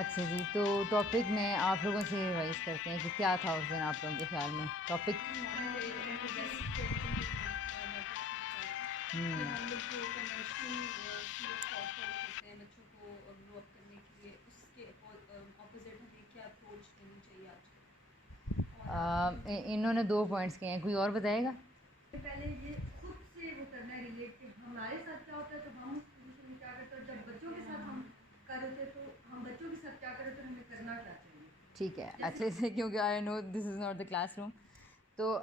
अच्छा जी, तो टॉपिक में आप लोगों से रिवाइज करते हैं कि क्या था उस दिन आप लोगों के ख्याल में टॉपिक। हमारे हमने बेसिक पेरेंटिंग के मैटर पूछा कि हम लोग जो कन्वेंशनल थॉट होते हैं बच्चों को ग्रो अप करने के लिए उसके ऑपोजिट हमें क्या अप्रोच देनी चाहिए आजकल। इन्होंने 2 पॉइंट्स किए हैं, कोई और बताएगा? पहले ये खुद से वो करना है रिलेट कि हमारे साथ क्या होता है तो हम उस पोजीशन में क्या करते हैं, जब बच्चों के साथ हम कर रहे थे तो हम बच्चों के साथ क्या कर रहे थे, हमें करना क्या चाहिए। ठीक है, अच्छे से, क्योंकि I know this is not the classroom. तो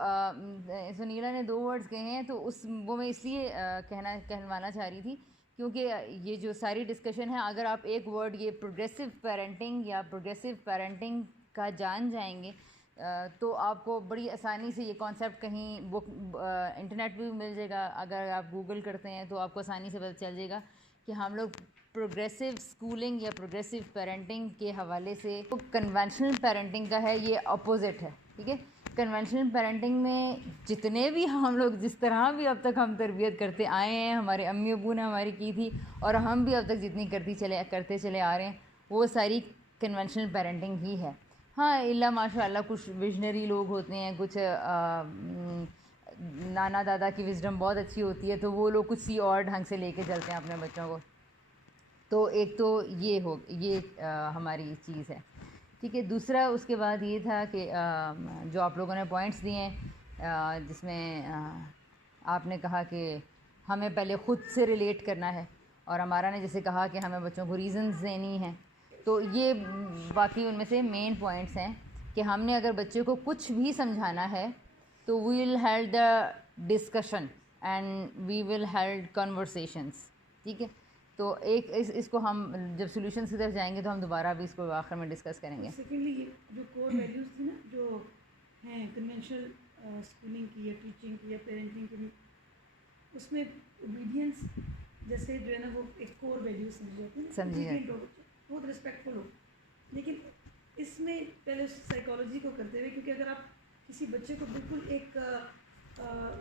सुनीला ने 2 वर्ड्स कहे हैं, तो उस वो मैं इसलिए कहलवाना चाह रही थी क्योंकि ये जो सारी डिस्कशन है, अगर आप एक वर्ड ये प्रोग्रेसिव पेरेंटिंग या प्रोग्रेसिव पेरेंटिंग का जान जाएंगे तो आपको बड़ी आसानी से ये कॉन्सेप्ट कहीं बुक इंटरनेट पे भी मिल जाएगा। अगर आप गूगल करते हैं तो आपको आसानी से पता चल जाएगा कि हम लोग प्रोग्रेसिव स्कूलिंग या प्रोग्रेसिव पेरेंटिंग के हवाले से तो कन्वेंशनल पेरेंटिंग का है, ये अपोजिट है। ठीक है, कन्वेंशनल पेरेंटिंग में जितने भी हम लोग जिस तरह भी अब तक हम तरबियत करते आए हैं, हमारे अम्मी अबू ने हमारी की थी और हम भी अब तक जितनी करते चले आ रहे हैं, वो सारी कन्वेंशनल पेरेंटिंग ही है। हाँ, इल्ला माशाल्लाह कुछ विजनरी लोग होते हैं, कुछ नाना दादा की विजडम बहुत अच्छी होती है, तो वो लोग कुछ सी और ढंग से लेके चलते हैं अपने बच्चों को। तो एक तो ये हमारी चीज़ है। ठीक है, दूसरा उसके बाद ये था कि जो आप लोगों ने पॉइंट्स दिए हैं जिसमें आपने कहा कि हमें पहले ख़ुद से रिलेट करना है, और हमारा ने जैसे कहा कि हमें बच्चों को रीज़न्स देनी है। तो ये बाकी उनमें से मेन पॉइंट्स हैं कि हमने अगर बच्चे को कुछ भी समझाना है तो we will held the discussion and we will held conversations. ठीक है, तो इसको हम जब सॉल्यूशंस की तरफ जाएंगे तो हम दोबारा भी इसको आखिर में डिस्कस करेंगे। सेकेंडली जो कोर वैल्यूज़ थी ना, जो हैं कन्वेंशनल स्कूलिंग की या टीचिंग की या पेरेंटिंग की, उसमें ओबीडियंस जैसे जो है ना वो एक कोर वैल्यू समझी जाती है, ओबीडियंट हो, बहुत रिस्पेक्टफुल हो। लेकिन इसमें पहले साइकोलॉजी को करते हुए, क्योंकि अगर आप किसी बच्चे को बिल्कुल एक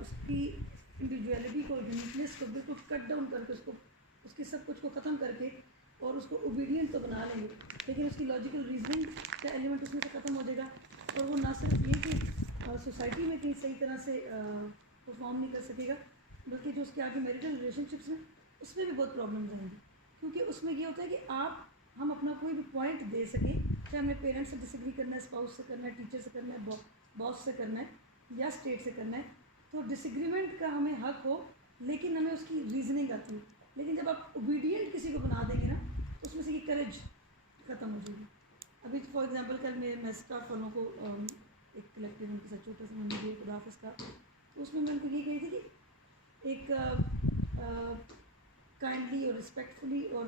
उसकी इंडिविजुअलिटी को, यूनिकनेस को बिल्कुल कट डाउन करके उसके सब कुछ को ख़त्म करके और उसको ओबीडियंट तो बना लेंगे, लेकिन उसकी लॉजिकल रीजनिंग का एलिमेंट उसमें से ख़त्म हो जाएगा और वो ना सिर्फ ये कि सोसाइटी में कहीं सही तरह से परफॉर्म नहीं कर सकेगा, बल्कि जो उसके आगे मैरिटल रिलेशनशिप्स हैं उसमें भी बहुत प्रॉब्लम्स आएंगी। क्योंकि उसमें ये होता है कि हम अपना कोई भी पॉइंट दे सकें, चाहे हमें पेरेंट्स से डिसएग्री करना है, स्पाउस से करना है, टीचर से करना है, बॉस से करना है या स्टेट से करना है, तो डिसएग्रीमेंट का हमें हक हो, लेकिन हमें उसकी रीजनिंग आती है। लेकिन जब आप ओबीडियंट किसी को बना देंगे ना, तो उसमें से ये करेज ख़त्म हो जाएगी। अभी फॉर एग्जांपल कल मैं स्टाफ वालों को एक कलेक्टिव उनके साथ छोटा सा मंदिर दिया खुदाफिज का, तो उसमें मैं उनको ये कही थी कि एक काइंडली और रिस्पेक्टफुली और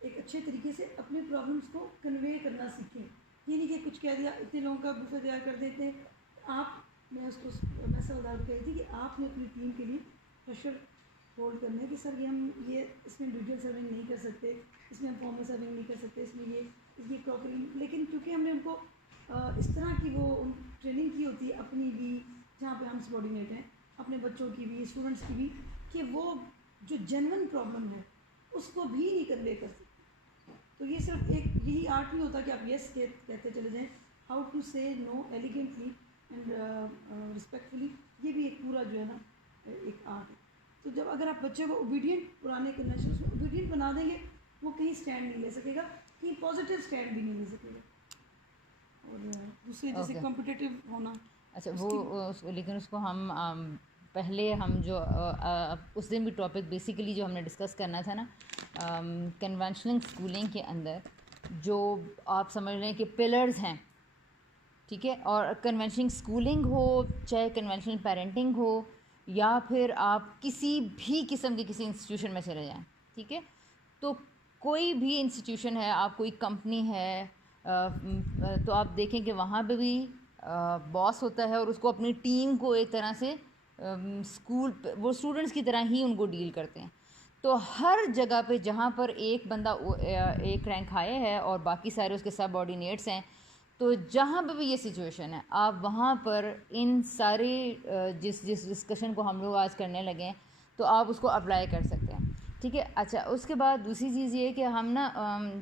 एक अच्छे तरीके से अपने प्रॉब्लम्स को कन्वे करना सीखें। ये नहीं कि कुछ कह दिया, इतने लोगों का बुफे तैयार कर देते हैं आप। मैं उसको मैसेज कही थी कि आपने अपनी टीम के लिए प्रेशर होल्ड करने कि सर ये इसमें इंडिविजुअल सर्विंग नहीं कर सकते, इसमें हम फॉर्मल सर्विंग नहीं कर सकते, इसमें ये क्रॉकरी। लेकिन क्योंकि हमने उनको इस तरह की वो ट्रेनिंग की होती है अपनी भी, जहाँ पे हम सबॉर्डिनेट हैं, अपने बच्चों की भी, स्टूडेंट्स की भी, कि वो जो जेन्युइन प्रॉब्लम है उसको भी नहीं कन्वे कर सकते। तो ये सिर्फ एक यही आर्ट नहीं होता कि आप यस कहते चले जाएँ, हाउ टू से नो एलिगेंटली एंड रिस्पेक्टफुली, ये भी एक पूरा जो है ना एक आर्ट है। तो जब अगर आप बच्चे को ओबीडियंट पुराने कन्वेंशन में ओबीडियंट बना देंगे, वो कहीं स्टैंड नहीं ले सकेगा, कहीं पॉजिटिव स्टैंड भी नहीं ले सकेगा। और दूसरे जैसे कॉम्पिटिटिव होना, अच्छा वो लेकिन उसको हम पहले हम जो उस दिन भी टॉपिक बेसिकली जो हमने डिस्कस करना था ना, कन्वेंशनल स्कूलिंग के अंदर जो आप समझ रहे हैं कि पिलर्स हैं। ठीक है, और कन्वेंशनल स्कूलिंग हो चाहे कन्वेंशनल पेरेंटिंग हो या फिर आप किसी भी किस्म के किसी इंस्टीट्यूशन में चले जाएं, ठीक है, तो कोई भी इंस्टीट्यूशन है, आप कोई कंपनी है तो आप देखें कि वहाँ पे भी बॉस होता है और उसको अपनी टीम को एक तरह से स्कूल वो स्टूडेंट्स की तरह ही उनको डील करते हैं। तो हर जगह पे जहाँ पर एक बंदा एक रैंक हाई है और बाकी सारे उसके सबऑर्डिनेट्स हैं, तो जहाँ पर भी ये सिचुएशन है, आप वहाँ पर इन सारे जिस डिस्कशन को हम लोग आज करने लगे हैं, तो आप उसको अप्लाई कर सकते हैं। ठीक है। अच्छा, उसके बाद दूसरी चीज़ ये है कि हम ना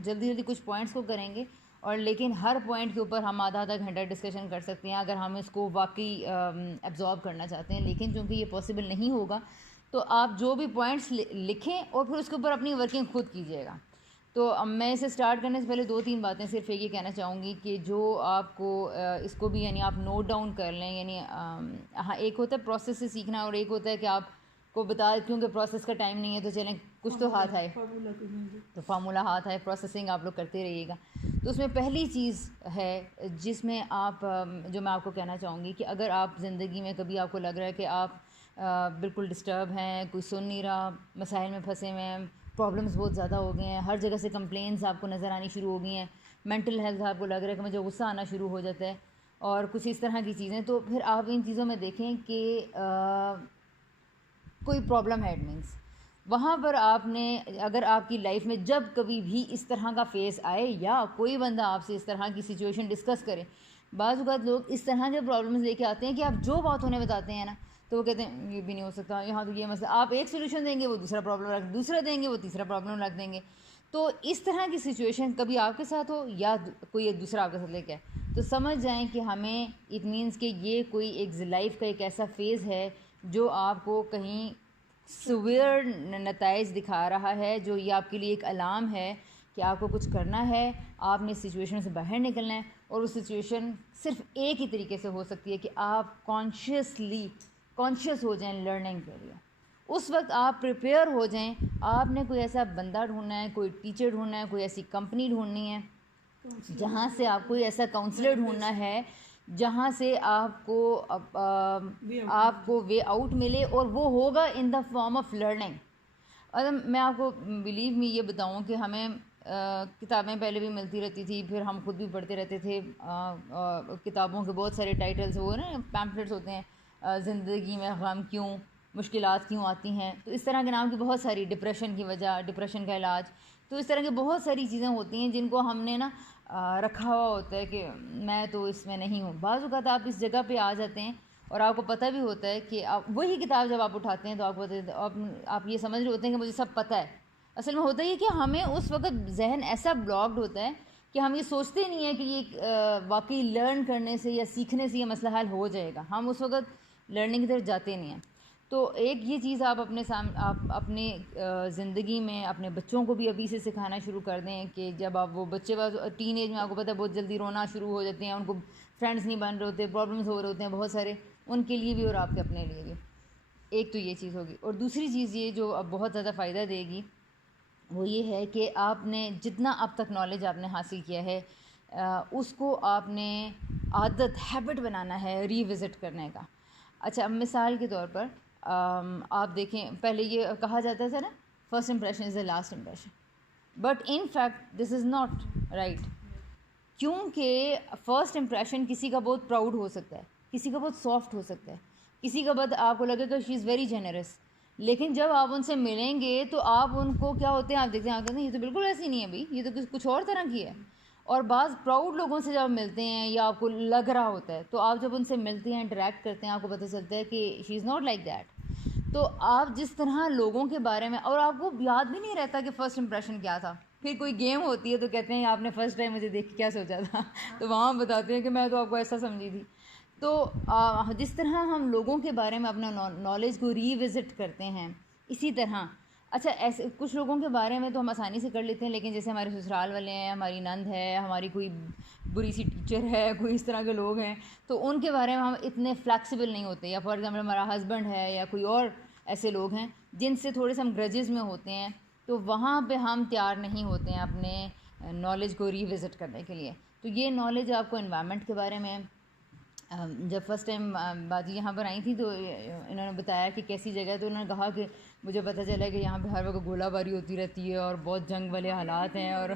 जल्दी जल्दी कुछ पॉइंट्स को करेंगे, और लेकिन हर पॉइंट के ऊपर हम आधा आधा घंटा डिस्कशन कर सकते हैं अगर हम इसको वाकई एब्जॉर्ब करना चाहते हैं। लेकिन चूँकि ये पॉसिबल नहीं होगा, तो आप जो भी पॉइंट्स लिखें और फिर उसके ऊपर अपनी वर्किंग खुद कीजिएगा। तो मैं इसे स्टार्ट करने से पहले 2-3 बातें सिर्फ ये कहना चाहूँगी कि जो आपको इसको भी यानी आप नोट डाउन कर लें। यानी हाँ, एक होता है प्रोसेस से सीखना और एक होता है कि आप को बता, क्योंकि प्रोसेस का टाइम नहीं है तो चलें कुछ तो हाथ आए, तो फार्मूला हाथ आए, प्रोसेसिंग आप लोग करते रहिएगा। तो उसमें पहली चीज़ है जिसमें आप जो मैं आपको कहना चाहूँगी कि अगर आप ज़िंदगी में कभी आपको लग रहा है कि आप बिल्कुल डिस्टर्ब हैं, कोई सुन नहीं रहा, मसाइल में फंसे हुए हैं, प्रॉब्लम्स बहुत ज़्यादा हो गए हैं, हर जगह से कंप्लेंट्स आपको नज़र आनी शुरू हो गई हैं, मेंटल हेल्थ आपको लग रहा है कि मुझे गुस्सा आना शुरू हो जाता है और कुछ इस तरह की चीज़ें, तो फिर आप इन चीज़ों में देखें कि कोई प्रॉब्लम है। इट मीन्स वहाँ पर आपने, अगर आपकी लाइफ में जब कभी भी इस तरह का फेस आए या कोई बंदा आपसे इस तरह की सिचुएशन डिस्कस करे, बाज़ औक़ात लोग इस तरह के प्रॉब्लम्स लेके आते हैं कि आप जो बात उन्हें बताते हैं ना, तो वो कहते हैं ये भी नहीं हो सकता, यहाँ तो ये मसला, आप एक सोल्यूशन देंगे वो दूसरा प्रॉब्लम रख, दूसरा देंगे वो तीसरा प्रॉब्लम रख देंगे। तो इस तरह की सिचुएशन कभी आपके साथ हो या कोई दूसरा आपके साथ लेके आए, तो समझ जाएं कि हमें इट मीन्स कि ये कोई एक लाइफ का एक ऐसा फेज़ है जो आपको कहीं सीवियर नताइज दिखा रहा है, जो ये आपके लिए एक अलार्म है कि आपको कुछ करना है, आपने इस सिचुएशन से बाहर निकलना है। और उस सिचुएशन सिर्फ एक ही तरीके से हो सकती है कि आप कॉन्शियस हो जाएं लर्निंग के लिए। उस वक्त आप प्रिपेयर हो जाएं। आपने कोई ऐसा बंदा ढूंढना है, कोई टीचर ढूंढना है, कोई ऐसी कंपनी ढूंढनी है जहाँ से आप, कोई ऐसा काउंसलर ढूंढना है जहाँ से आपको वे आउट मिले, और वो होगा in the form of learning. और मैं आपको बिलीव मी ये बताऊँ कि हमें किताबें पहले भी मिलती रहती थी, फिर हम खुद भी पढ़ते रहते थे। किताबों के बहुत सारे टाइटल्स, वो ना पैम्पलेट्स होते हैं, ज़िंदगी में गम क्यों, मुश्किलात क्यों आती हैं, तो इस तरह के नाम की बहुत सारी, डिप्रेशन की वजह, डिप्रेशन का इलाज, तो इस तरह की बहुत सारी चीज़ें होती हैं जिनको हमने ना रखा हुआ होता है कि मैं तो इसमें नहीं हूँ। बाज़ औक़ात आप इस जगह पे आ जाते हैं और आपको पता भी होता है कि आप वही किताब जब आप उठाते हैं तो आपको आप ये समझ रहे होते हैं कि मुझे सब पता है। असल में होता ही है कि हमें उस वक्त जहन ऐसा ब्लॉक्ड होता है कि हम ये सोचते नहीं है कि ये वाकई लर्न करने से या सीखने से ये मसला हल हो जाएगा। हम उस वक्त लर्निंग की तरफ जाते नहीं हैं। तो एक ये चीज़ आप अपने ज़िंदगी में अपने बच्चों को भी अभी से सिखाना शुरू कर दें कि जब आप, वो बच्चे टीन एज में आपको पता है बहुत जल्दी रोना शुरू हो जाते हैं, उनको फ्रेंड्स नहीं बन रहे होते, प्रॉब्लम्स हो रहे होते हैं बहुत सारे, उनके लिए भी और आपके अपने लिए भी। एक तो ये चीज़ होगी। और दूसरी चीज़ ये जो अब बहुत ज़्यादा फ़ायदा देगी वो ये है कि आपने जितना अब तक नॉलेज आपने हासिल किया है उसको आपने आदत, हैबिट बनाना है रीविज़िट करने का। अच्छा, मिसाल के तौर पर आप देखें, पहले ये कहा जाता था ना, first impression is the last impression, but in fact this is not right. क्योंकि फ़र्स्ट इंप्रेशन किसी का बहुत प्राउड हो सकता है, किसी का बहुत सॉफ्ट हो सकता है, किसी का बहुत आपको लगेगा शी इज़ वेरी जेनरस, लेकिन जब आप उनसे मिलेंगे तो आप उनको क्या होते हैं, आप देखते हैं, आप कहते हैं ये तो बिल्कुल ऐसी नहीं है भाई, ये तो कुछ और तरह की है। और बाज़ प्राउड लोगों से जब मिलते हैं या आपको लग रहा होता है, तो आप जब उनसे मिलते हैं, इंटरेक्ट करते हैं, आपको पता चलता है कि she is not like that. तो आप जिस तरह लोगों के बारे में, और आपको याद भी नहीं रहता कि फ़र्स्ट इंप्रेशन क्या था, फिर कोई गेम होती है तो कहते हैं आपने फ़र्स्ट टाइम मुझे देख के क्या सोचा था तो वहाँ बताते हैं कि मैं तो आपको ऐसा समझी थी। तो जिस तरह हम लोगों के बारे में अपना नॉलेज को रीविज़िट करते हैं, इसी तरह अच्छा, ऐसे कुछ लोगों के बारे में तो हम आसानी से कर लेते हैं, लेकिन जैसे हमारे ससुराल वाले हैं, हमारी नंद है, हमारी कोई बुरी सी टीचर है, कोई इस तरह के लोग हैं, तो उनके बारे में हम इतने फ्लैक्सिबल नहीं होते। या फॉर एग्जांपल हमारा हस्बैंड है या कोई और ऐसे लोग हैं जिनसे थोड़े से हम ग्रजेस में होते हैं, तो वहाँ पे हम तैयार नहीं होते हैं अपने नॉलेज को रीविज़िट करने के लिए। तो ये नॉलेज आपको एनवायरनमेंट के बारे में, जब फर्स्ट टाइम बाजी यहाँ पर आई थी तो इन्होंने बताया कि कैसी जगह है, तो उन्होंने कहा कि मुझे पता चला कि यहाँ पे हर वक्त गोलाबारी होती रहती है और बहुत जंग वाले हालात हैं, और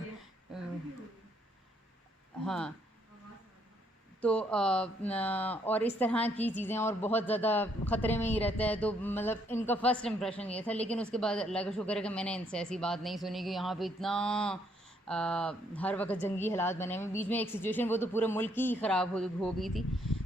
हाँ, तो और इस तरह की चीज़ें, और बहुत ज़्यादा ख़तरे में ही रहता है। तो मतलब इनका फ़र्स्ट इंप्रेशन ये था, लेकिन उसके बाद अल्लाह का शुक्र है कि मैंने इनसे ऐसी बात नहीं सुनी कि यहाँ पे इतना हर वक्त जंगी हालात बने हुए। बीच में एक सिचुएशन, वो तो पूरे मुल्क ही ख़राब हो गई थी।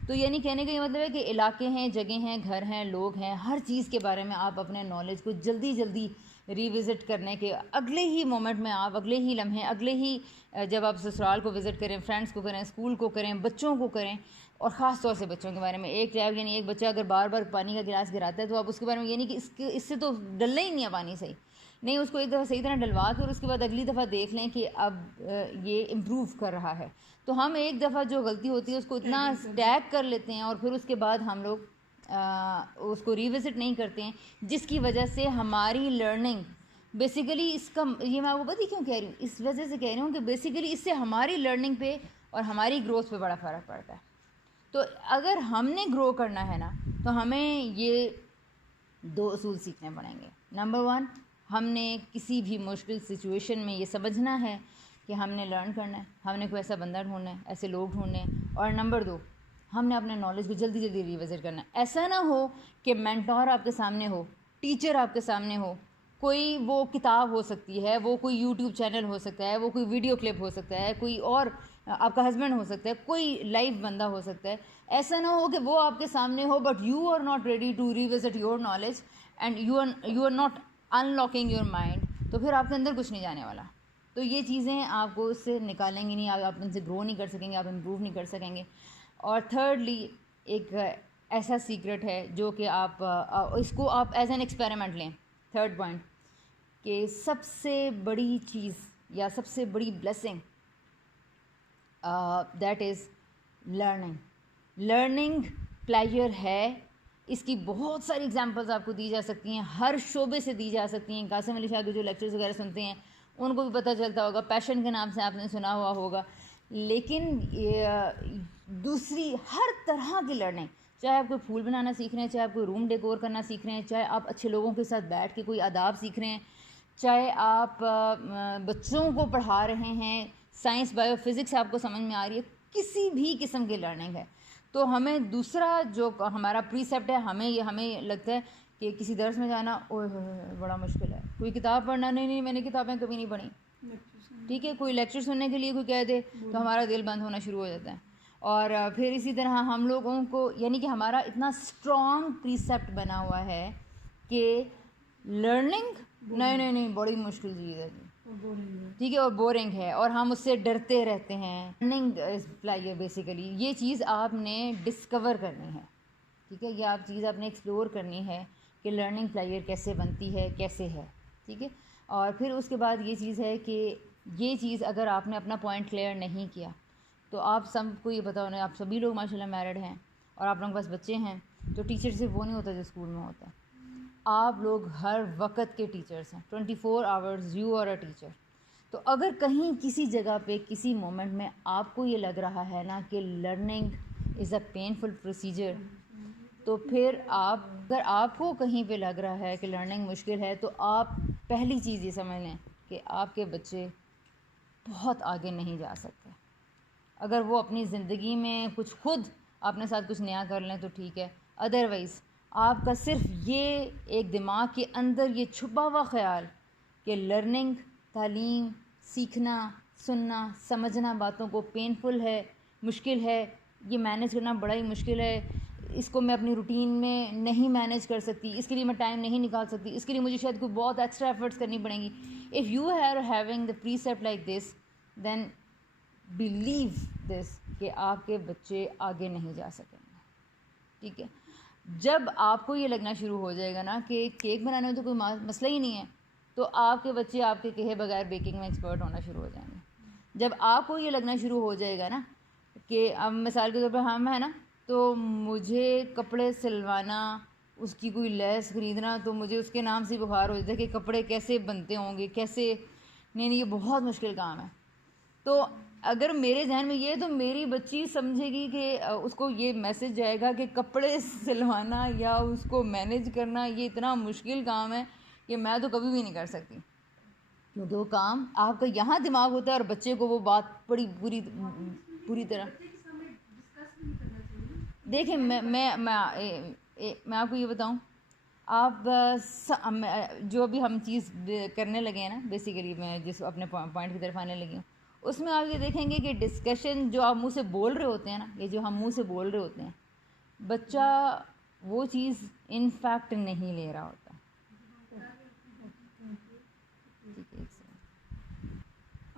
तो यानी कहने का ये मतलब है कि इलाके हैं, जगह हैं, घर हैं, लोग हैं, हर चीज़ के बारे में आप अपने नॉलेज को जल्दी जल्दी रीविज़िट करने के अगले ही मोमेंट में, आप अगले ही लम्हे, अगले ही जब आप ससुराल को विज़िट करें, फ्रेंड्स को करें, स्कूल को करें, बच्चों को करें, और ख़ास तौर से बच्चों के बारे में यानी एक बच्चा अगर बार बार पानी का गिलास गिराता है तो आप उसके बारे में ये नहीं कि इससे तो डलना ही नहीं है पानी सही, नहीं, उसको एक दफ़ा सही तरह डलवा के और उसके बाद अगली दफ़ा देख लें कि अब ये इम्प्रूव कर रहा है। तो हम एक दफ़ा जो गलती होती है उसको इतना टैग कर लेते हैं और फिर उसके बाद हम लोग उसको रिविज़िट नहीं करते हैं, जिसकी वजह से हमारी लर्निंग बेसिकली इसका ये मैं आपको पता क्यों कह रही हूँ, इस वजह से कह रही हूँ कि बेसिकली इससे हमारी लर्निंग पे और हमारी ग्रोथ पे बड़ा फ़र्क पड़ता है। तो अगर हमने ग्रो करना है ना तो हमें ये 2 असूल सीखने पड़ेंगे। नंबर 1, हमने किसी भी मुश्किल सिचुएशन में ये समझना है कि हमने लर्न करना है, हमने कोई ऐसा बंदा ढूंढना है, ऐसे लोग ढूंढने हैं। और नंबर 2, हमने अपने नॉलेज को जल्दी जल्दी रिविज़िट करना है। ऐसा ना हो कि मेंटोर आपके सामने हो, टीचर आपके सामने हो, कोई वो किताब हो सकती है, वो कोई यूट्यूब चैनल हो सकता है, वो कोई वीडियो क्लिप हो सकता है, कोई और आपका हस्बैंड हो सकता है, कोई लाइव बंदा हो सकता है। ऐसा ना हो कि वो आपके सामने हो but you are not ready to revisit your knowledge and you are not unlocking your mind, तो फिर आपके अंदर कुछ नहीं जाने वाला। तो ये चीज़ें आपको उससे निकालेंगी नहीं, आप उनसे ग्रो नहीं कर सकेंगे, आप इम्प्रूव नहीं कर सकेंगे। और थर्डली, एक ऐसा सीक्रेट है जो कि आप इसको आप एज एन एक्सपेरिमेंट लें। थर्ड पॉइंट कि सबसे बड़ी चीज़ या सबसे बड़ी blessing that is learning pleasure है। इसकी बहुत सारी एग्जांपल्स आपको दी जा सकती हैं, हर शोबे से दी जा सकती हैं। कासिम अली शाह के जो लेक्चर्स वगैरह सुनते हैं उनको भी पता चलता होगा, पैशन के नाम से आपने सुना हुआ होगा। लेकिन दूसरी हर तरह की लर्निंग, चाहे आप कोई फूल बनाना सीख रहे हैं, चाहे आप कोई रूम डेकोर करना सीख रहे हैं, चाहे आप अच्छे लोगों के साथ बैठ के कोई आदाब सीख रहे हैं, चाहे आप बच्चों को पढ़ा रहे हैं, साइंस बायो फिज़िक्स आपको समझ में आ रही है, किसी भी किस्म की लर्निंग है। तो हमें दूसरा जो हमारा प्रीसेप्ट है, हमें लगता है कि किसी दर्स में जाना ओए बड़ा मुश्किल है, कोई किताब पढ़ना, नहीं मैंने किताबें कभी नहीं पढ़ी, ठीक है, कोई लेक्चर सुनने के लिए कोई कह दे तो हमारा दिल बंद होना शुरू हो जाता है। और फिर इसी तरह हम लोगों को, यानी कि हमारा इतना स्ट्रॉन्ग प्रीसेप्ट बना हुआ है कि लर्निंग नहीं बड़ी मुश्किल चीज़ है, ठीक है, और बोरिंग है और हम उससे डरते रहते हैं। लर्निंग प्लेजर बेसिकली ये चीज़ आपने डिस्कवर करनी है, ठीक है, ये चीज़ आपने एक्सप्लोर करनी है कि लर्निंग प्लेजर कैसे बनती है, कैसे है, ठीक है। और फिर उसके बाद ये चीज़ है कि ये चीज़ अगर आपने अपना पॉइंट क्लियर नहीं किया तो आप सबको ये बताओ ना, आप सभी लोग माशाल्लाह मैरिड हैं और आप लोगों के पास बच्चे हैं, तो टीचर सिर्फ वो नहीं होता जो स्कूल में होता है, आप लोग हर वक्त के टीचर्स हैं, 24 hours you are a teacher. तो अगर कहीं किसी जगह पे किसी मोमेंट में आपको ये लग रहा है ना कि learning is a painful procedure, तो फिर अगर आपको कहीं पे लग रहा है कि लर्निंग मुश्किल है, तो आप पहली चीज़ ये समझ लें कि आपके बच्चे बहुत आगे नहीं जा सकते। अगर वो अपनी ज़िंदगी में कुछ खुद अपने साथ कुछ नया कर लें तो ठीक है, अदरवाइज़ आपका सिर्फ ये एक दिमाग के अंदर ये छुपा हुआ ख़्याल कि लर्निंग, तालीम, सीखना, सुनना, समझना बातों को पेनफुल है, मुश्किल है, ये मैनेज करना बड़ा ही मुश्किल है, इसको मैं अपनी रूटीन में नहीं मैनेज कर सकती, इसके लिए मैं टाइम नहीं निकाल सकती, इसके लिए मुझे शायद कोई बहुत एक्स्ट्रा एफर्ट्स करनी पड़ेंगी। If you are having the precept like this, then believe this कि आपके बच्चे आगे नहीं जा सकेंगे, ठीक है। जब आपको ये लगना शुरू हो जाएगा ना कि केक बनाने में तो कोई मसला ही नहीं है, तो आपके बच्चे आपके कहे बगैर बेकिंग में एक्सपर्ट होना शुरू हो जाएंगे। जब आपको ये लगना शुरू हो जाएगा ना कि अब मिसाल के तौर पर हम है ना, तो मुझे कपड़े सिलवाना, उसकी कोई लेस ख़रीदना, तो मुझे उसके नाम से बुखार हो जाता है कि कपड़े कैसे बनते होंगे, कैसे, नहीं ये बहुत मुश्किल काम है। तो अगर मेरे जहन में ये, तो मेरी बच्ची समझेगी कि उसको ये मैसेज जाएगा कि कपड़े सिलवाना या उसको मैनेज करना ये इतना मुश्किल काम है कि मैं तो कभी भी नहीं कर सकती, क्योंकि वो काम आपका यहाँ दिमाग होता है और बच्चे को वो बात बड़ी पूरी तरह देखें। मैं आपको ये बताऊं, आप जो अभी हम चीज़ करने लगे हैं ना, बेसिकली मैं जिस अपने पॉइंट की तरफ आने लगी हूँ, उसमें आप ये देखेंगे कि डिस्कशन जो आप मुंह से बोल रहे होते हैं ना, ये जो हम मुंह से बोल रहे होते हैं, बच्चा वो चीज़ इनफैक्ट नहीं ले रहा होता,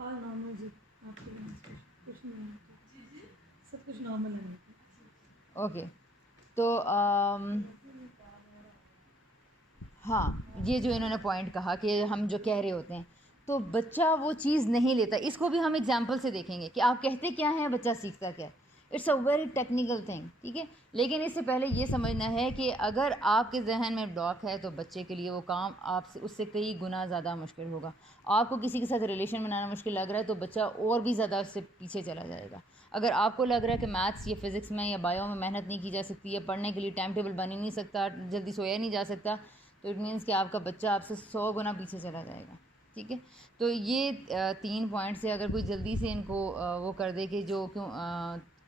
ऑल नॉर्मल जी, आपके कुछ नहीं है, सब कुछ नॉर्मल है। ओके, तो हाँ, ये जो इन्होंने पॉइंट कहा कि हम जो कह रहे होते हैं तो बच्चा वो चीज़ नहीं लेता। इसको भी हम एग्जाम्पल से देखेंगे कि आप कहते क्या हैं, बच्चा सीखता क्या है। It's a very technical thing, ठीक है। लेकिन इससे पहले ये समझना है कि अगर आपके जहन में ब्लॉक है तो बच्चे के लिए वो काम आपसे उससे कई गुना ज़्यादा मुश्किल होगा। आपको किसी के साथ रिलेशन बनाना मुश्किल लग रहा है तो बच्चा और भी ज़्यादा उससे पीछे चला जाएगा। अगर आपको लग रहा है कि मैथ्स या फिज़िक्स में या बायो में मेहनत नहीं की जा सकती, या पढ़ने के लिए टाइम टेबल बन ही नहीं सकता, जल्दी सोया नहीं जा सकता, तो इट मीन्स कि आपका बच्चा आपसे 100 गुना पीछे चला जाएगा, ठीक है। तो ये 3 पॉइंट से अगर कोई जल्दी से इनको वो कर दे कि जो क्यों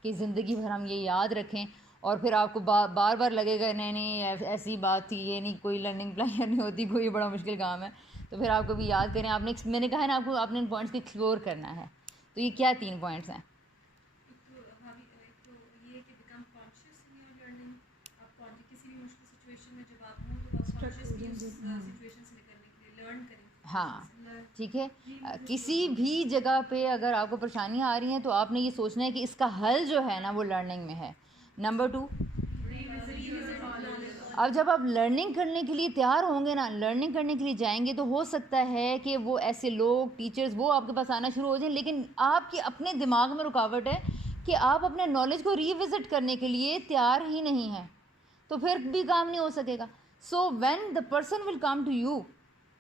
कि ज़िंदगी भर हम ये याद रखें, और फिर आपको बार बार लगेगा नहीं नहीं ऐसी बात थी, ये नहीं कोई लर्निंग प्लान नहीं होती, कोई बड़ा मुश्किल काम है, तो फिर आपको भी याद करें। आपने मैंने कहा है ना आपको, आपने इन पॉइंट्स को एक्सप्लोर करना है। तो ये क्या 3 पॉइंट्स हैं? हाँ, ठीक है। किसी भी जगह पे अगर आपको परेशानियाँ आ रही हैं तो आपने ये सोचना है कि इसका हल जो है ना वो लर्निंग में है। नंबर 2, अब जब आप लर्निंग करने के लिए तैयार होंगे ना, लर्निंग करने के लिए जाएंगे, तो हो सकता है कि वो ऐसे लोग टीचर्स वो आपके पास आना शुरू हो जाएं, लेकिन आपके अपने दिमाग में रुकावट है कि आप अपने नॉलेज को रिविज़िट करने के लिए तैयार ही नहीं हैं, तो फिर भी काम नहीं हो सकेगा। So when the person will come to you,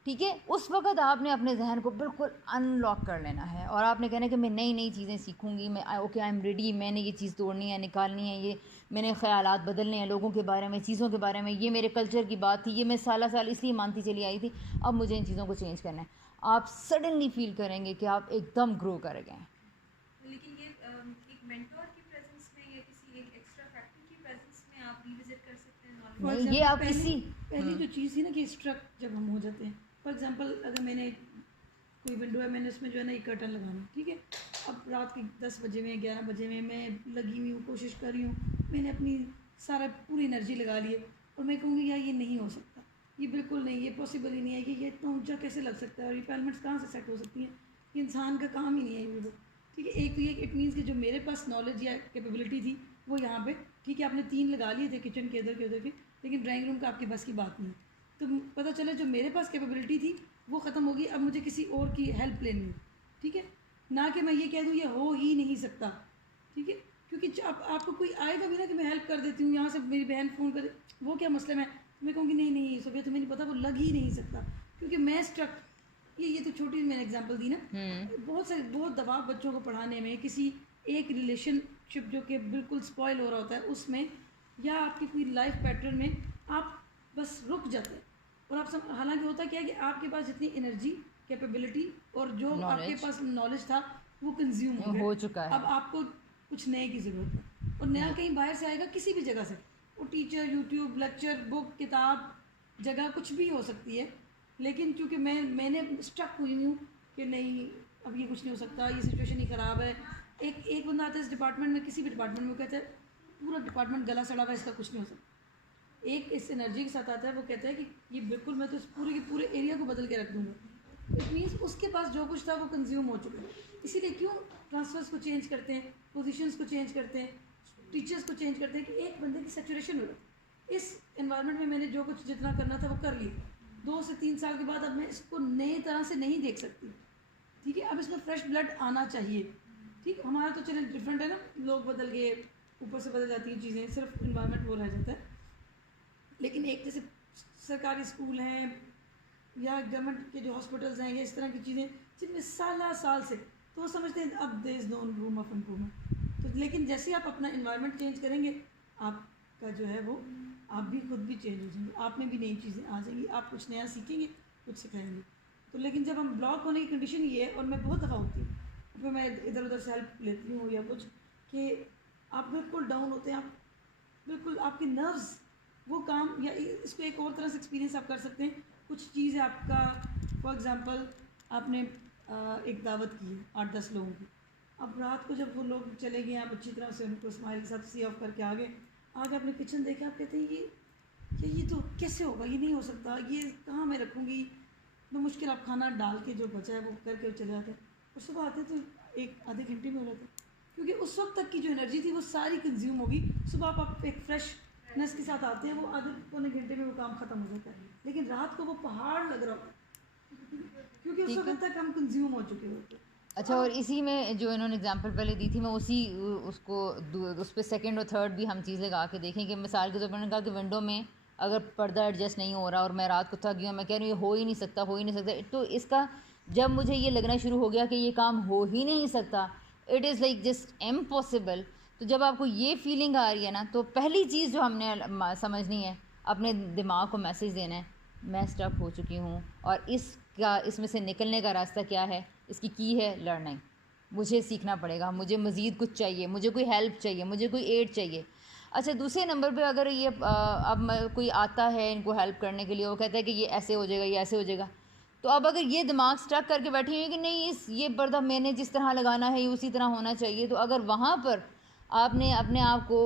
ठीक है, उस वक्त आपने अपने जहन को बिल्कुल अनलॉक कर लेना है और आपने कहना है कि मैं नई नई चीज़ें सीखूंगी, मैं ओके आई एम रेडी, मैंने ये चीज़ तोड़नी है, निकालनी है, ये मैंने ख्यालात बदलने हैं लोगों के बारे में, चीज़ों के बारे में, ये मेरे कल्चर की बात थी, ये मैं साल साल इसलिए मानती चली आई थी, अब मुझे इन चीज़ों को चेंज करना है। आप सडनली फील करेंगे कि आप एकदम ग्रो कर गए। लेकिन ये एक मेंटोर की प्रेजेंस में या किसी एक एक्स्ट्रा फैक्टर की प्रेजेंस में आप रिविजिट कर सकते हैं नॉलेज। नहीं, ये आप किसी पहली जो चीज़ थी ना कि स्ट्रक जब हम हो जाते हैं, फॉर एग्जांपल अगर मैंने कोई विंडो है, मैंने उसमें जो है ना एक कर्टन लगाना, ठीक है, अब रात के 10 बजे में 11 बजे में मैं लगी हुई हूँ, कोशिश कर रही हूँ, मैंने अपनी सारा पूरी एनर्जी लगा ली है और मैं कहूँगी यार ये नहीं हो सकता, ये बिल्कुल नहीं, ये पॉसिबल ही नहीं है कि ये इतना ऊंचा कैसे लग सकता है और ये पैलमेंट्स कहाँ से सेट हो सकती हैं, ये इंसान का काम ही नहीं है ये, ठीक है। एक तो ये इट मीन्स कि जो मेरे पास नॉलेज या कैपेबिलिटी थी वो यहाँ पे, ठीक है, आपने 3 लगा लिए थे किचन के उधर के, लेकिन ड्राइंग रूम का आपके बस की बात नहीं। तो पता चला जो मेरे पास कैपेबिलिटी थी वो ख़त्म होगी, अब मुझे किसी और की हेल्प लेनी है, ठीक है, ना कि मैं ये कह दूँ ये हो ही नहीं सकता, ठीक है, क्योंकि अब आपको कोई आएगा भी ना कि मैं हेल्प कर देती हूँ, यहाँ से मेरी बहन फ़ोन करे, वो क्या मसला है, मैं कहूँगी नहीं नहीं सुबह तुम्हें नहीं पता, वो लग ही नहीं सकता, क्योंकि मैं स्ट्रक, ये तो छोटी मैंने एग्जांपल दी ना, बहुत दबाव बच्चों को पढ़ाने में, किसी एक रिलेशनशिप जो कि बिल्कुल स्पॉइल हो रहा होता है उसमें, या आपकी कोई लाइफ पैटर्न में आप बस रुक जाते हैं। और आप हालांकि होता क्या है कि आपके पास जितनी एनर्जी, कैपेबिलिटी और जो आपके पास नॉलेज था वो कंज्यूम हो चुका है, अब आपको कुछ नए की ज़रूरत है, और नया कहीं बाहर से आएगा, किसी भी जगह से, वो टीचर, यूट्यूब, लेक्चर, बुक, किताब, जगह कुछ भी हो सकती है। लेकिन क्योंकि मैंने स्टक हुई हूँ कि नहीं अब ये कुछ नहीं हो सकता, ये सिचुएशन ही ख़राब है। एक बंदा आता है इस डिपार्टमेंट में, किसी भी डिपार्टमेंट में, वो कहता है पूरा डिपार्टमेंट गला सड़ा हुआ है, इसका कुछ नहीं हो सकता। एक इस एनर्जी के साथ आता है, वो कहता है कि ये बिल्कुल मैं तो इस पूरे के पूरे एरिया को बदल के रख दूँगा। इट मीन्स उसके पास जो कुछ था वो कंज्यूम हो चुका है। इसीलिए क्यों ट्रांसफर्स को चेंज करते हैं, पोजीशंस को चेंज करते हैं, टीचर्स को चेंज करते हैं कि एक बंदे की सेचुरेशन हो। इस एनवायरनमेंट में मैंने जो कुछ जितना करना था वो कर लिया, 2 से 3 साल के बाद अब मैं इसको नए तरह से नहीं देख सकती, ठीक है, अब इसमें फ्रेश ब्लड आना चाहिए, ठीक। हमारा तो चले डिफरेंट है ना, लोग बदल गए, ऊपर से बदल जाती हैं चीज़ें, सिर्फ इन्वायरमेंट वो रह जाता है। लेकिन एक जैसे सरकारी स्कूल हैं या गवर्नमेंट के जो हॉस्पिटल्स हैं या इस तरह की चीज़ें जिनमें साल से, तो वो समझते हैं अब there is no room of improvement. तो लेकिन जैसे ही आप अपना इन्वायरमेंट चेंज करेंगे, आपका जो है वो आप भी खुद भी चेंज हो जाएंगे, आप में भी नई चीज़ें आ जाएंगी, आप कुछ नया सीखेंगे, कुछ सिखाएंगे। तो लेकिन जब हम ब्लॉक होने की कंडीशन ये है, और मैं बहुत दफ़ा होती हूँ, फिर मैं इधर उधर से हेल्प लेती हूँ या कुछ, कि आप बिल्कुल डाउन होते हैं, आप बिल्कुल आपके नर्व्स वो काम, या इसको एक और तरह से एक्सपीरियंस आप कर सकते हैं। कुछ चीज़ है आपका, फॉर एग्जांपल आपने एक दावत की है 8-10 लोगों की, अब रात को जब वो लोग चले गए, आप अच्छी तरह से उनको स्माइल के साथ सी ऑफ करके आगे आपने किचन देखा, आप कहते हैं ये तो कैसे होगा, ये नहीं हो सकता, ये कहाँ मैं रखूँगी, तो मुश्किल आप खाना डाल के जो बचा है वो करके चले जाते हैं। और सुबह आते तो एक आधे घंटे में हो रहा था, क्योंकि उस वक्त तक की जो एनर्जी थी वो सारी कंज्यूम होगी। सुबह आप एक फ्रेशनेस के साथ आते हैं, वो आधे पौने घंटे में वो काम ख़त्म हो जाता है। लेकिन रात को वो पहाड़ लग रहा होता, क्योंकि उस वक्त तक हम कंज्यूम हो चुके होते। अच्छा, और इसी में जो इन्होंने एग्जांपल पहले दी थी, मैं उसी उसको उस पर सेकंड और थर्ड भी हम चीज़ लगा के देखें कि मिसाल के तौर पर उन्होंने कहा कि विंडो में अगर पर्दा एडजस्ट नहीं हो रहा और मैं रात को थक गई हूँ, मैं कह रही हूँ हो ही नहीं सकता, हो ही नहीं सकता, तो इसका जब मुझे ये लगना शुरू हो गया कि ये काम हो ही नहीं सकता, it is like just impossible, तो जब आपको ये फीलिंग आ रही है ना, तो पहली चीज़ जो हमने समझनी है, अपने दिमाग को मैसेज देना है, मैं स्टक हो चुकी हूँ और इसमें से निकलने का रास्ता क्या है, इसकी की है लर्निंग। मुझे सीखना पड़ेगा, मुझे मज़ीद कुछ चाहिए, मुझे कोई हेल्प चाहिए, मुझे कोई एड चाहिए। अच्छा, दूसरे नंबर पे अगर ये अब कोई आता है इनको हेल्प करने के लिए, वो कहता है कि ये ऐसे हो जाएगा, ये ऐसे हो जाएगा, तो अब अगर ये दिमाग स्टक करके बैठी हुई है कि नहीं ये पर्दा मैंने जिस तरह लगाना है ये उसी तरह होना चाहिए, तो अगर वहाँ पर आपने अपने आप को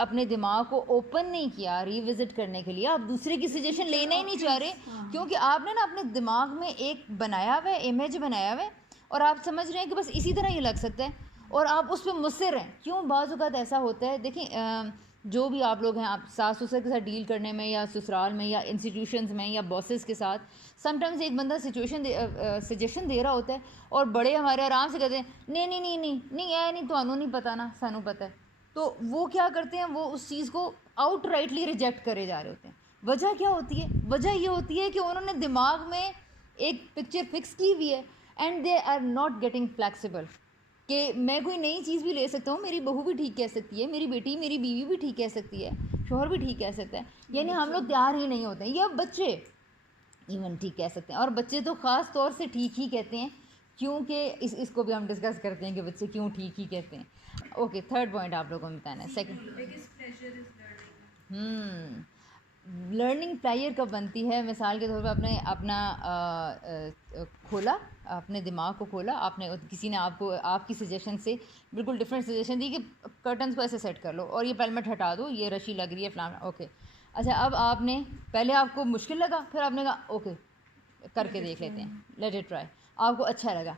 अपने दिमाग को ओपन नहीं किया रिविज़िट करने के लिए, आप दूसरे की सजेशन लेना ही नहीं चाह रहे, क्योंकि आपने ना अपने दिमाग में एक बनाया हुआ है, इमेज बनाया हुआ है, और आप समझ रहे हैं कि बस इसी तरह ये लग सकता है, और आप उस पर मुस्सिर हैं। क्यों बाज़ औक़ात ऐसा होता है, देखें जो भी आप लोग हैं, आप सास ससुर के साथ डील करने में या ससुराल में या इंस्टीट्यूशंस में या बॉसेस के साथ, समटाइम्स एक बंदा सजेशन दे रहा होता है और बड़े हमारे आराम से कहते हैं नहीं नहीं नहीं नहीं नहीं है नहीं, तो नहीं पता ना, सानू पता है, तो वो क्या करते हैं, वो उस चीज़ को आउट राइटली रिजेक्ट करे जा रहे होते हैं। वजह क्या होती है? वजह ये होती है कि उन्होंने दिमाग में एक पिक्चर फिक्स की हुई है and they are not getting flexible, कि मैं कोई नई चीज़ भी ले सकता हूँ, मेरी बहू भी ठीक कह सकती है, मेरी बेटी मेरी बीवी भी ठीक कह सकती है, शोहर भी ठीक कह सकता है, यानी हम लोग तैयार ही नहीं होते हैं, या बच्चे इवन ठीक कह सकते हैं, और बच्चे तो ख़ास तौर से ठीक ही कहते हैं, क्योंकि इसको भी हम डिस्कस करते हैं कि बच्चे क्यों ठीक ही कहते हैं। ओके, थर्ड पॉइंट आप लोगों को बताना है। सेकंड, लर्निंग प्लेयर कब बनती है? मिसाल के तौर पर आपने अपना खोला, अपने दिमाग को खोला, आपने किसी ने आपको आपकी सजेशन से बिल्कुल डिफरेंट सजेशन दी कि कर्टन्स को ऐसे सेट कर लो और ये पेलमेट हटा दो, ये रशी लग रही है फलाना, ओके। अच्छा, अब आपने पहले आपको मुश्किल लगा, फिर आपने कहा ओके करके देख लेते हैं, लेट इट ट्राई, आपको अच्छा लगा,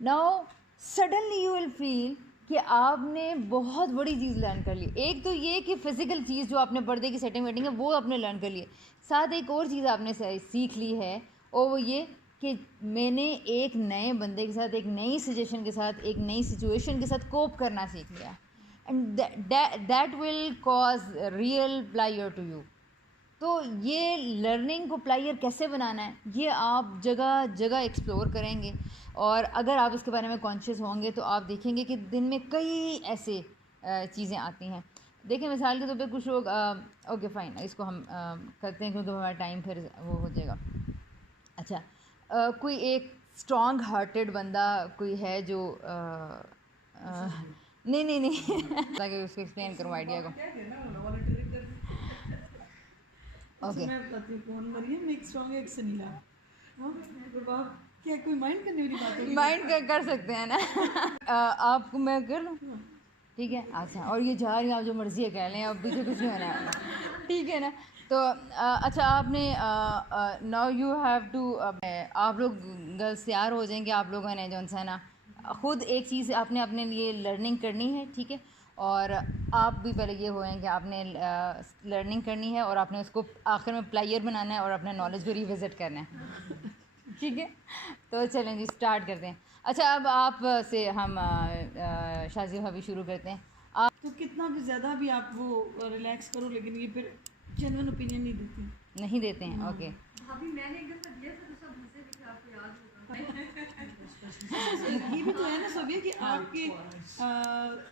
now suddenly you will feel कि आपने बहुत बड़ी चीज़ लर्न कर ली। एक तो ये कि फ़िज़िकल चीज़ जो आपने पर्दे की सेटिंग वेटिंग है वो आपने लर्न कर ली, साथ एक और चीज़ आपने सीख ली है, और वो ये कि मैंने एक नए बंदे के साथ, एक नई सजेशन के साथ, एक नई सिचुएशन के साथ कोप करना सीख लिया, and that will cause real player to you. तो ये लर्निंग को प्लेयर कैसे बनाना है, ये आप जगह जगह एक्सप्लोर करेंगे, और अगर आप इसके बारे में कॉन्शियस होंगे तो आप देखेंगे कि दिन में कई ऐसे चीज़ें आती हैं। देखिए मिसाल के तौर पे कुछ लोग ओके फ़ाइन, इसको हम करते हैं क्योंकि हमारा टाइम फिर वो हो जाएगा। अच्छा, कोई एक स्ट्रॉन्ग हार्टेड बंदा कोई है जो नहीं ताकि उसको एक्सप्लेन करूँ आइडिया को। ओके, मैं बताती हूँ कौन मरियम, एक स्ट्रॉन्ग एक सनीला। हाँ, क्या कोई माइंड करने वाली बात है? माइंड कर सकते हैं ना। आपको मैं कर लूँ, ठीक है? अच्छा, और ये जा रही हैं, आप जो मर्ज़ी है कह लें, अब पीछे कुछ नहीं होना है, ठीक है ना? तो अच्छा, आपने नाउ यू हैव टू, आप लोग गर्ल्स तैयार हो जाएंगे, आप लोगों ने जो है ना ख़ुद एक चीज़ आपने अपने लिए लर्निंग करनी है, ठीक है? और आप भी पहले ये हुए हैं कि आपने लर्निंग करनी है और आपने उसको आखिर में प्लेयर बनाना है और अपने नॉलेज को रिविज़िट करना है, ठीक है? तो चलें जी, स्टार्ट करते हैं। अच्छा, अब आप से हम शाज़ी भाभी शुरू करते हैं। आप तो कितना भी ज़्यादा भी आप वो रिलैक्स करो, लेकिन ये फिर जेन्युइन ओपिनियन नहीं देते हैं। ओके, भाभी मैंने एक दफ़ा दिया था, तो सब मुझसे भी क्या आपको याद होगा। ये भी तो है ना सोबिया कि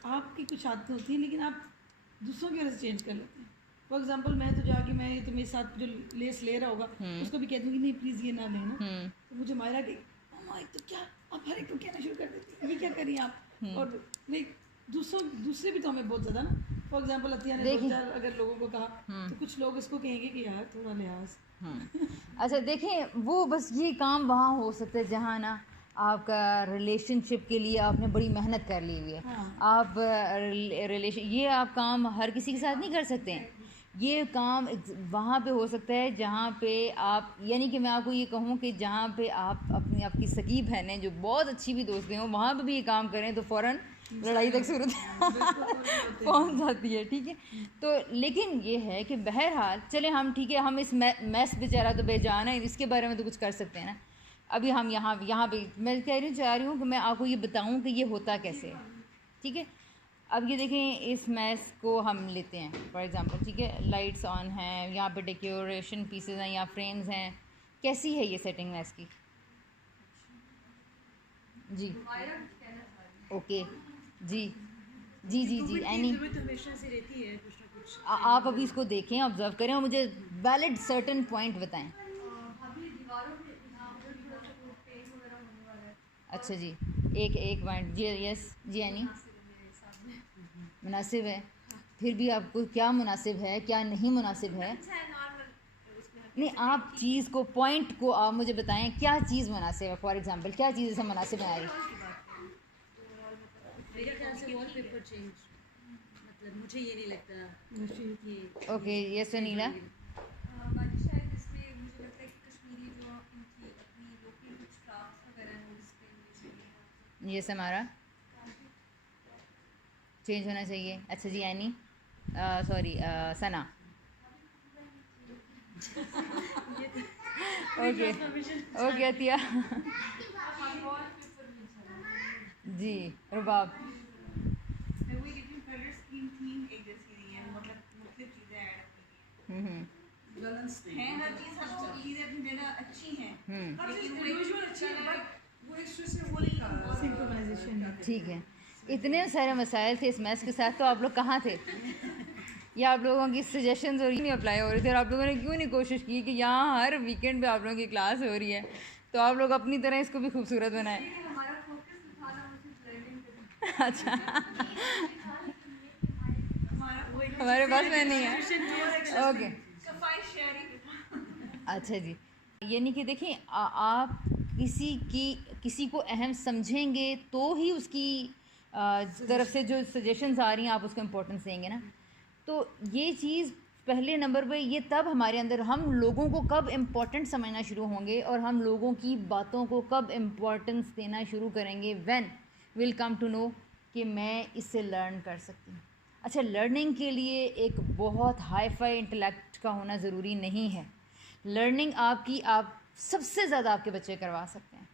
आपकी कुछ आदतें होती हैं लेकिन आप दूसरों की वजह से चेंज कर लेते हैं। फॉर एग्जांपल, मैं तो जाके मैं तो मेरे साथ जो लेस ले रहा होगा उसको भी कह दूँगी नहीं प्लीज़ ये ना लेना, तो मुझे मायरा कि तो क्या आप हर एक को कहना शुरू कर देती है, ये क्या करिए आप, और नहीं दूसरे भी तो हमें बहुत ज़्यादा ना। फॉर एग्जांपल अतिया ने 2-4 अगर लोगों को कहा तो कुछ लोग इसको कहेंगे कि यार थोड़ा लिहाज। अच्छा देखें, वो बस ये काम वहाँ हो सकता है जहाँ ना आपका रिलेशनशिप के लिए आपने बड़ी मेहनत कर ली हुई है। आप रिलेशन, ये आप काम हर किसी के साथ नहीं कर सकते हैं, ये काम वहाँ पे हो सकता है जहाँ पे आप, यानी कि मैं आपको ये कहूँ कि जहाँ पे आप अपनी आपकी सगी बहनें जो बहुत अच्छी भी दोस्तें हों वहाँ पे भी ये काम करें तो फ़ौरन लड़ाई तक शुरू पहुँच जाती है, ठीक है। तो लेकिन ये है कि बहरहाल चले हम, ठीक है, हम इस मैस बेचारा तो बेजान है, इसके बारे में तो कुछ कर सकते हैं ना। अभी हम यहाँ पे मैं चाह रही हूँ कि मैं आपको ये बताऊँ कि ये होता कैसे है, ठीक है। अब ये देखें, इस मैस को हम लेते हैं फॉर एग्जांपल, ठीक है, लाइट्स ऑन हैं, यहाँ पे डेकोरेशन पीसेस हैं या फ्रेम्स हैं, कैसी है ये सेटिंग मैस की? जी ओके जी जी जी जी एनी, हमेशा से रहती है कुछ ना कुछ। आप अभी इसको देखें, ऑब्जर्व करें और मुझे वैलिड सर्टेन पॉइंट बताएं। अभी दीवारों पे यहाँ पर थोड़ा सा पेंट वगैरह होने वाला है। अच्छा जी, एक पॉइंट जी, यस जी एनी, मुनासिब है। फिर भी आपको क्या मुनासिब है क्या नहीं मुनासिब है? नहीं, आप चीज़ को, पॉइंट को आप मुझे बताएं, क्या चीज़ मुनासिब है? फॉर एग्जांपल क्या चीज़ ऐसा मुनासिब है? मेरे ख्याल से वॉलपेपर चेंज, मतलब मुझे ये नहीं लगता। ओके, यस नीला। बाकी शायद इसमें मुझे लगता है कि कश्मीरी जो इनकी अपनी लोकल कुछ क्राफ्ट्स वगैरह हैं वो डिस्प्ले यस हमारा चेंज होना चाहिए। अच्छा जी एनी, सॉरी सना, ओके अतिया जी, रुबाब ठीक है। इतने सारे मसाइल थे इस मैथ्स के साथ, तो आप लोग कहाँ थे? या आप लोगों की सजेशंस और नहीं अप्लाई हो रही थी, और आप लोगों ने क्यों नहीं कोशिश की कि यहाँ हर वीकेंड पे आप लोगों की क्लास हो रही है तो आप लोग अपनी तरह इसको भी खूबसूरत बनाएं? अच्छा हमारे पास में नहीं है, ओके अच्छा जी। यानी कि देखें, आप किसी को अहम समझेंगे तो ही उसकी तरफ से जो सजेशंस आ रही हैं आप उसको इम्पोर्टेंस देंगे ना। तो ये चीज़ पहले नंबर पे, ये तब हमारे अंदर, हम लोगों को कब इम्पोर्टेंट समझना शुरू होंगे और हम लोगों की बातों को कब इम्पोर्टेंस देना शुरू करेंगे, when will come to know कि मैं इससे लर्न कर सकती हूँ। अच्छा, लर्निंग के लिए एक बहुत हाई फाई इंटेलेक्ट का होना ज़रूरी नहीं है। लर्निंग आप सबसे ज़्यादा आपके बच्चे करवा सकते हैं,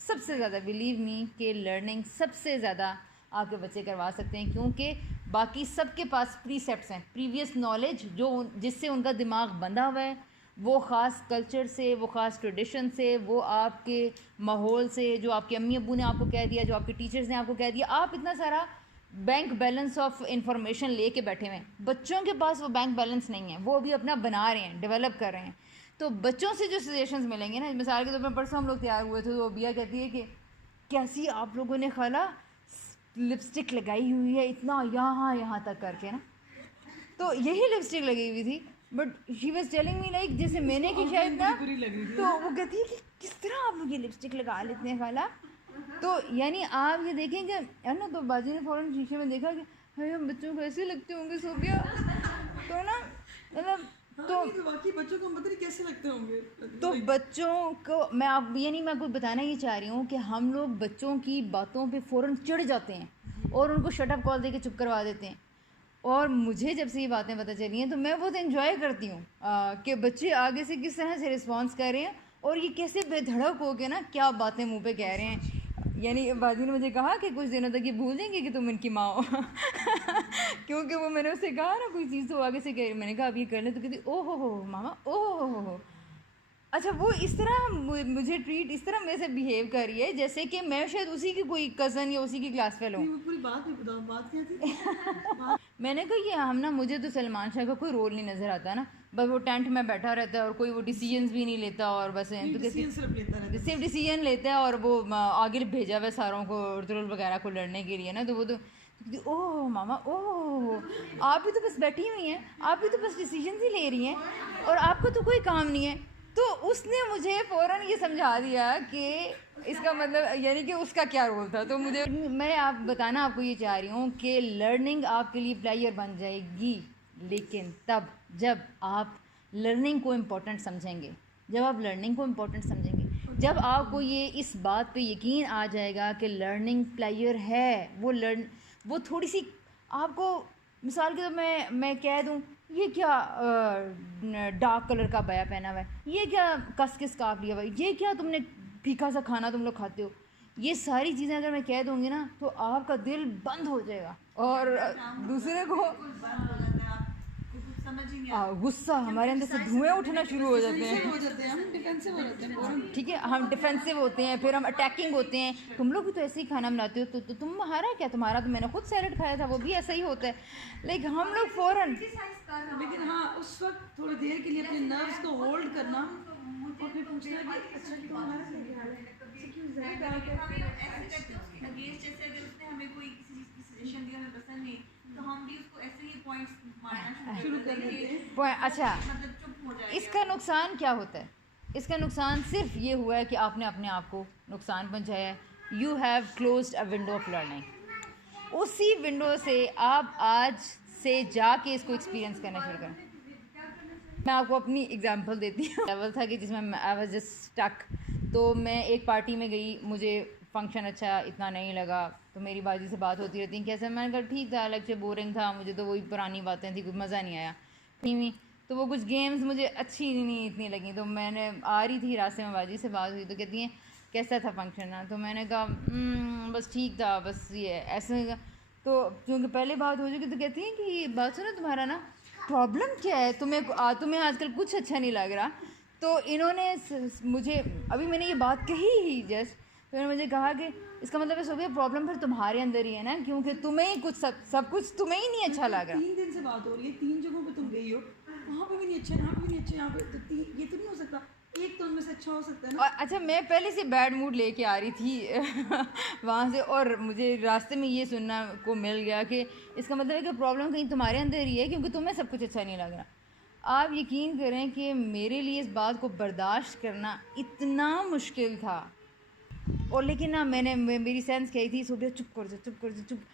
सबसे ज़्यादा, बिलीव मी कि लर्निंग सबसे ज़्यादा आपके बच्चे करवा सकते हैं, क्योंकि बाकी सबके पास प्रीसेप्ट्स हैं, प्रीवियस नॉलेज जो जिससे उनका दिमाग बंधा हुआ है, वो ख़ास कल्चर से, वो ख़ास ट्रेडिशन से, वो आपके माहौल से, जो आपके अम्मी अब्बू ने आपको कह दिया, जो आपके टीचर्स ने आपको कह दिया। आप इतना सारा बैंक बैलेंस ऑफ इंफॉर्मेशन ले के बैठे हुए हैं, बच्चों के पास वो बैंक बैलेंस नहीं है, वो अभी अपना बना रहे हैं, डेवलप कर रहे हैं। तो बच्चों से जो सजेशंस मिलेंगे ना, मिसाल के तौर पर परसों हम लोग तैयार हुए थे तो बिया कहती है कि कैसी आप लोगों ने खाला लिपस्टिक लगाई हुई है इतना यहाँ तक करके ना, तो यही लिपस्टिक लगी हुई थी, but she was telling me like जैसे मैंने की शायद ना, तो वो कहती है कि किस तरह आप लोग ये लिपस्टिक लगा लेते हैं खाला। तो यानी आप ये देखें कि है ना, तो बाजी ने फ़ौरन शीशे में देखा कि भाई हम बच्चों को ऐसे लगते होंगे सोफिया, तो ना मतलब तो बाकी बच्चों को पता नहीं कैसे लगते होंगे। तो बच्चों को मैं आपको बताना ये चाह रही हूँ कि हम लोग बच्चों की बातों पे फ़ौरन चिढ़ जाते हैं और उनको शट अप कॉल देके चुप करवा देते हैं। और मुझे जब से ये बातें पता चली हैं तो मैं बहुत एंजॉय करती हूँ कि बच्चे आगे से किस तरह से रिस्पॉन्स कर रहे हैं और ये कैसे बेधड़क हो के ना क्या बातें मुँह पे कह रहे हैं। यानी बाजी ने मुझे कहा कि कुछ दिनों तक ये भूल देंगे कि तुम इनकी माँ हो क्योंकि वो मैंने उससे कहा ना कोई चीज़ तो आगे से कह, मैंने कहा अब ये कर ले, तो कहती ओ हो मामा ओ हो। अच्छा, वो इस तरह मुझे ट्रीट, इस तरह मेरे से बिहेव कर रही है जैसे कि मैं शायद उसी की कोई कज़न या उसी की क्लास फेलो हूँ। पूरी बात भी बताओ, बात क्या थी? मैंने कहा ये हम ना, मुझे तो सलमान शाह का कोई रोल नहीं नज़र आता ना, बस वो टेंट में बैठा रहता है और कोई वो डिसीजंस भी नहीं लेता और बस सिर्फ डिसीजन लेता है और वो आगे भेजा हुआ सारों को उर्दुल वगैरह को लड़ने के लिए ना। तो वो तो ओह मामा ओह, आप भी तो बस बैठी हुई हैं, आप भी तो बस डिसीजन ही ले रही हैं और आपको तो कोई काम नहीं है। तो उसने मुझे फ़ौरन ये समझा दिया कि इसका मतलब यानी कि उसका क्या रोल था। तो मैं बताना आपको ये चाह रही हूँ कि लर्निंग आपके लिए प्लेयर बन जाएगी, लेकिन तब जब आप लर्निंग को इम्पोर्टेंट समझेंगे, जब आप लर्निंग को इम्पोर्टेंट समझेंगे, जब आपको ये इस बात पे यकीन आ जाएगा कि लर्निंग प्लेयर है, वो थोड़ी सी आपको, मिसाल के तो मैं कह दूँ ये क्या डार्क कलर का बया पहना हुआ है, ये क्या कस के स्कार्फ लिया हुआ है, ये क्या तुमने फीका सा खाना तुम लोग खाते हो, ये सारी चीज़ें अगर मैं कह दूँगी ना तो आपका दिल बंद हो जाएगा और दूसरे को गुस्सा हमारे अंदर से धुएं उठना शुरू हो जाते हैं, हम डिफेंसिव हो जाते हैं। ठीक है, हम डिफेंसिव होते हैं, फिर हम अटैकिंग होते हैं। तुम लोग भी तो ऐसे ही खाना बनाते हो, तो तुम्हारा क्या, तुम्हारा तो मैंने खुद सैलेड खाया था, वो भी ऐसा ही होता है। लेकिन हम लोग फ़ौरन, लेकिन हाँ उस वक्त थोड़ी देर के लिए अपने नर्व्स को होल्ड करना और फिर पूछना कि अच्छा तुम्हारा क्या हाल है, जैसे अगर उसने हमें कोई किसी चीज़ की सजेशन दी हमें पसंद नहीं तो हम भी उसको ऐसे ही पॉइंट्स मारना शुरू कर देते हैं। अच्छा मतलब चुप हो जाएगा। इसका नुकसान क्या होता है? इसका नुकसान सिर्फ ये हुआ है कि आपने अपने आप को नुकसान पहुंचाया है। You have closed a window of learning. उसी विंडो से आप आज से जाके इसको एक्सपीरियंस करना शुरू करें। मैं आपको अपनी एग्जांपल देती हूँ। लेवल था कि जिसमें आई वाज जस्ट स्टक। तो मैं एक पार्टी में गई, मुझे फंक्शन अच्छा इतना नहीं लगा, तो मेरी बाजी से बात होती रहती कैसे, मैंने कहा ठीक था, लेक्चर बोरिंग था, मुझे तो वही पुरानी बातें थी, कुछ मज़ा नहीं आया। तो वो कुछ गेम्स मुझे अच्छी नहीं इतनी लगी, तो मैंने आ रही थी रास्ते में, बाजी से बात हुई तो कहती हैं कैसा था फंक्शन ना, तो मैंने कहा बस ठीक था, बस ये ऐसे। तो क्योंकि पहले बात हो चुकी तो कहती हैं कि बात सुनो तुम्हारा ना प्रॉब्लम क्या है, तुम्हें आजकल कुछ अच्छा नहीं लग रहा। तो इन्होंने मुझे, अभी मैंने ये बात कही ही जस्ट, तो इन्होंने मुझे कहा कि इसका मतलब ऐसा हो गया प्रॉब्लम फिर तुम्हारे अंदर ही है ना, क्योंकि तुम्हें ही कुछ सब कुछ तुम्हें ही नहीं अच्छा लग रहा। 3 दिन से बात हो रही है, 3 जगहों पे तुम गई हो, वहाँ पे भी नहीं अच्छा, यहाँ पे भी नहीं अच्छा, यहाँ पे तो ये तो नहीं हो सकता, एक तो उनमें से अच्छा हो सकता है ना। और अच्छा मैं पहले से बैड मूड लेके आ रही थी वहाँ से, और मुझे रास्ते में ये सुनना को मिल गया कि इसका मतलब है कि प्रॉब्लम कहीं तुम्हारे अंदर ही है, क्योंकि तुम्हें सब कुछ अच्छा नहीं लग रहा। आप यकीन करें कि मेरे लिए इस बात को बर्दाश्त करना इतना मुश्किल था। और लेकिन ना मेरी सेंस कही थी सुबह चुप कर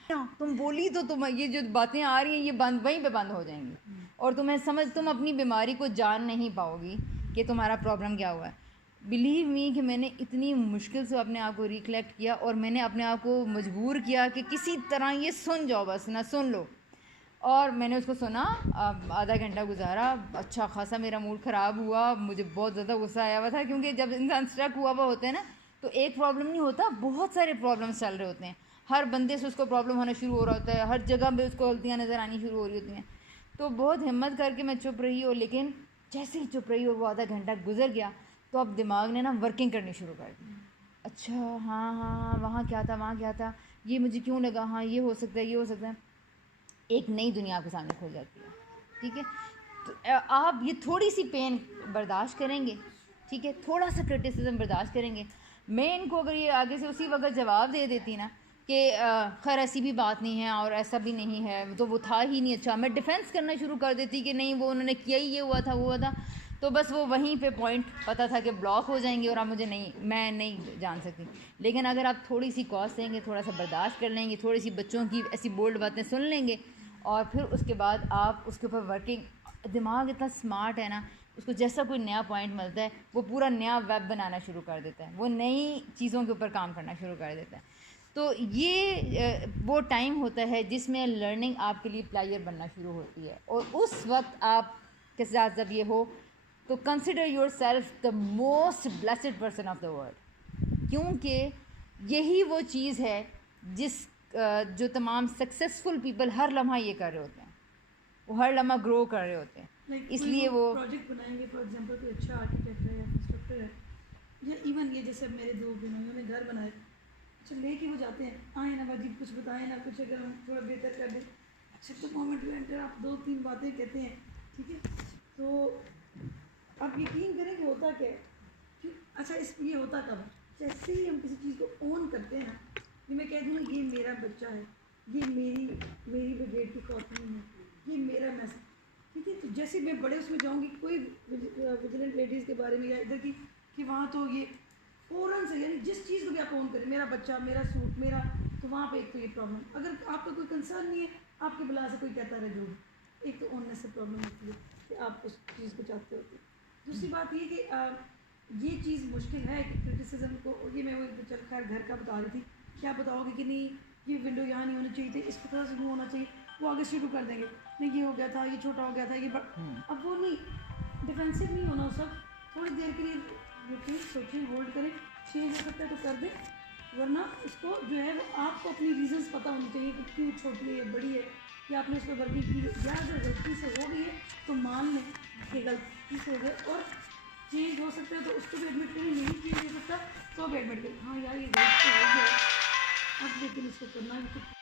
जा, तुम बोली तो तुम ये जो बातें आ रही हैं ये बंद वहीं पे बंद हो जाएंगी, और तुम अपनी बीमारी को जान नहीं पाओगी कि तुम्हारा प्रॉब्लम क्या हुआ है। बिलीव मी कि मैंने इतनी मुश्किल से अपने आप को रिकलेक्ट किया, और मैंने अपने आप को मजबूर किया कि किसी तरह ये सुन जाओ, बस ना सुन लो। और मैंने उसको सुना, आधा घंटा गुजारा, अच्छा खासा मेरा मूड ख़राब हुआ, मुझे बहुत ज़्यादा गुस्सा आया हुआ था, क्योंकि जब इंसान स्ट्रक हुआ होता है ना, तो एक प्रॉब्लम नहीं होता, बहुत सारे प्रॉब्लम्स चल रहे होते हैं, हर बंदे से उसको प्रॉब्लम होना शुरू हो रहा होता है, हर जगह पे उसको गलतियाँ नज़र आनी शुरू हो रही होती हैं। तो बहुत हिम्मत करके मैं चुप रही, और लेकिन जैसे ही चुप रही और वो आधा घंटा गुजर गया, तो अब दिमाग ने ना वर्किंग करनी शुरू कर दी। अच्छा हाँ, वहाँ क्या था, ये मुझे क्यों लगा, हाँ ये हो सकता है, एक नई दुनिया आपके सामने खुल जाती है। ठीक है, तो आप ये थोड़ी सी पेन बर्दाश्त करेंगे, ठीक है, थोड़ा सा क्रिटिसिज्म बर्दाश्त करेंगे। मैं इनको अगर ये आगे से उसी वक्त जवाब दे देती ना कि खैर ऐसी भी बात नहीं है और ऐसा भी नहीं है, तो वो था ही नहीं अच्छा, मैं डिफेंस करना शुरू कर देती कि नहीं वो उन्होंने किया ही, ये हुआ था, तो बस वो वहीं पे पॉइंट पता था कि ब्लॉक हो जाएंगे और आप मैं नहीं जान सकती। लेकिन अगर आप थोड़ी सी कॉस्ट देंगे, थोड़ा सा बर्दाश्त कर लेंगे, थोड़ी सी बच्चों की ऐसी बोल्ड बातें सुन लेंगे, और फिर उसके बाद आप उसके ऊपर वर्किंग, दिमाग इतना स्मार्ट है ना, उसको जैसा कोई नया पॉइंट मिलता है वो पूरा नया वेब बनाना शुरू कर देता है, वो नई चीज़ों के ऊपर काम करना शुरू कर देता है। तो ये वो टाइम होता है जिसमें लर्निंग आपके लिए प्लेयर बनना शुरू होती है, और उस वक्त आप के साथ जब ये हो तो consider your self the most blessed person of the world, क्योंकि यही वो चीज़ है जो तमाम सक्सेसफुल पीपल हर लम्हा ये कर रहे होते हैं, वो हर लम्हा ग्रो कर रहे होते हैं। इसलिए वो प्रोजेक्ट बनाएंगे, फॉर एग्जांपल कोई अच्छा आर्किटेक्ट है या कंस्ट्रक्टर है, या इवन ये जैसे मेरे 2 बहनों ने घर बनाए, अच्छा लेके वो जाते हैं, आए ना बाजी कुछ बताएं ना कुछ, अगर हम थोड़ा बेहतर कर दें, अच्छा तो मोमेंट में एंटर आप 2-3 बातें कहते हैं, ठीक है, तो आप यकीन करें कि होता क्या है। अच्छा ये होता कब, जैसे ही हम किसी चीज़ को ओन करते हैं ना, कि मैं कह दूँ ये मेरा बच्चा है, ये मेरी ब्रिगेड की कॉपी है, ये मेरा मैसेज, ठीक है, तो जैसे मैं बड़े उसमें जाऊँगी कोई विजिलेंट लेडीज़ के बारे में या इधर की कि वहाँ तो ये फ़ौरन से, यानी जिस चीज़ को भी आप ओन करें, मेरा बच्चा, मेरा सूट, मेरा, तो वहाँ पे एक तो ये प्रॉब्लम, अगर आपका कोई कंसर्न नहीं है, आपके बुला से कोई कहता रहे जो एक तो ऑननेस से प्रॉब्लम होती है कि आप उस चीज़ को चाहते होते हैं। दूसरी बात ये कि ये चीज़ मुश्किल है कि क्रिटिसिज्म को, ये मैं वो चल खैर घर का बता रही थी, क्या बताओगे कि नहीं ये विंडो यहाँ नहीं होनी चाहिए थी, इसको थोड़ा सा होना चाहिए, वो आगे शुरू कर देंगे, नहीं ये हो गया था, ये छोटा हो गया था, ये अब वो नहीं, डिफेंसिव नहीं होना सब, थोड़ी देर के लिए रुकें, सोचें, होल्ड करें, चेंज हो सकता है तो कर दें, वरना उसको जो है वो आपको अपनी रीजंस पता होनी चाहिए कि क्यों छोटी है या बड़ी है, कि आपने उस पर गलती की है, या अगर गलती से हो गई है तो मान लें कि गलती से हो गए, और चेंज हो सकता है तो उसको भी एडमिट करें, नहीं चेंज हो सकता तो भी एडमिट करें, हाँ यार ये गलती हो गया अब, लेकिन इसको करना है तो